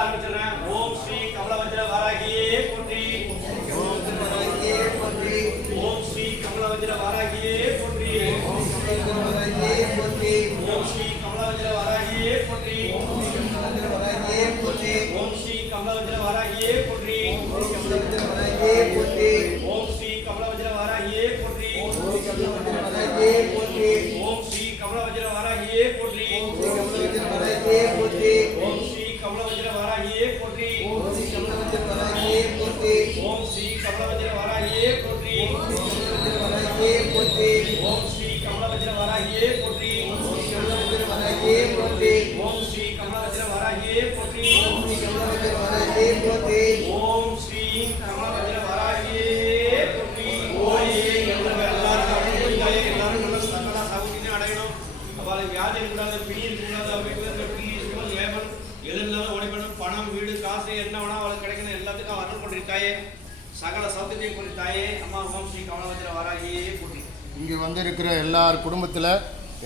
ஆரம்பிச்சிடுறேன். ஓம் ஸ்ரீ கமலவஜ்ர வாராகியே போற்றி. ஓம் ஸ்ரீ கமலவஜ்ர வாராகியே போற்றி. ஓம் ஸ்ரீ கமலவஜ்ர வாராகியே போற்றி. ஓம் ஸ்ரீ கமலவஜ்ர வாராகியே போற்றி. ஓம் ஸ்ரீ கமலவஜ்ர வாராகியே போற்றி. ஓம் ஸ்ரீ கமலவஜ்ர வாராகியே போற்றி. ஓம் ஸ்ரீ கமலவஜ்ர வாராகியே போற்றி. ஓம் ஸ்ரீ கமலவஜ்ர வாராகியே போற்றி. ஓம் ஸ்ரீ கமலவஜ்ர வாராகியே போற்றி. ஓம் ஸ்ரீ கமலவஜ்ர வாராகியே போற்றி. ஓம் ஸ்ரீ கமலவஜ்ர வாராகியே போற்றி. ஓம் ஸ்ரீ கமலவஜ்ர வாராகியே போற்றி. எல்லாரும் நல்ல சகல சௌக்கியம் அடையணும். அவளை வியாதி கூடாது, பிடியில் கூடாது, ஏவன் எதிர்ந்தாலும் ஓடிப்படும். பணம், வீடு, காசு என்ன வேணா அவளுக்கு கிடைக்கணும். எல்லாத்துக்கும் அருள் கொண்டிருக்காயே, சகல சௌக்கியத்தையும் கொண்டிருக்காயே. அம்மா ஓம் ஸ்ரீ கமலவஜ்ர வாராகியே போற்றி. இங்கே வந்திருக்கிற எல்லார் குடும்பத்தில்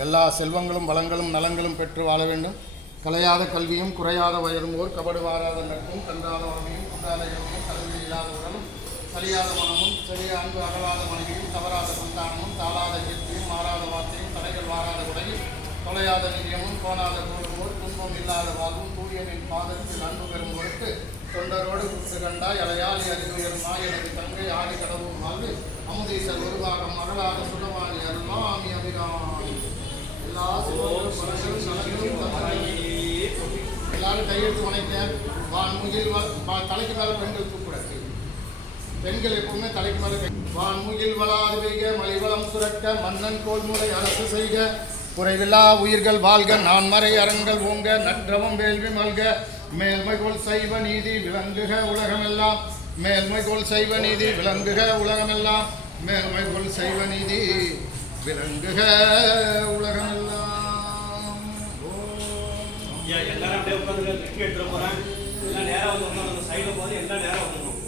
எல்லா செல்வங்களும் வளங்களும் நலங்களும் பெற்று வாழ வேண்டும். கலையாத கல்வியும் குறையாத வயதுமோர் கபடு வாராத நட்பும் கன்றாத வகையும் குன்றாத இளமையும் கல்வி இல்லாத உடலும் சரியாத மனமும் செறிய அன்பு அகலாத மனைவியும் தவறாத சந்தானமும் தாளாத கீர்த்தியும் மாறாத வார்த்தையும் தடைகள் வாராத உடையும் தொலையாத நிதியமும் கோணாத கூறுவோர் துன்பம் இல்லாத வாழ்வும் சூரியனின் பாதத்தில் அன்பு பெறும் பொருட்டு தொண்டரோடு குற்று கண்டாய் அலையாளி அறிவுயருமா எனது தங்கை ஆடி கடவும் வாழ்வு அமுதீசர் உருவாகம் மகளாக சுடவாணி அருள்மாமி அபிராமி. எல்லா எல்லாரும் கையெழுத்து வணங்கிட்டேன். வான்முகில் தலைக்கு மேலே பெண்கள் தூக்கூடாது. பெண்கள் எப்பவுமே தலைக்கு மேலே வான்முகில் வளாது பெய்க மலிவளம் சுரக்க மன்னன் கோல்முறை அரசு செய்க குறைவில்லா உயிர்கள் வாழ்க நான்மறை அரண்கள் ஓங்க நற்றவம் வேள்வி மல்க மேல்மைகோள் சைவ நீதி விளங்குக உலகமெல்லாம். மேல்மைகோள் சைவ நீதி விளங்குக உலகமெல்லாம். மேல்மைகோள் சைவ நீதி விளங்குக உலகமெல்லாம். எல்லாரும் அப்படியே உட்காந்து எடுத்துட்டு போறேன். எல்லாம் நேரம் வந்து சைடில் போது எல்லாம் நேரம் வந்துடும்.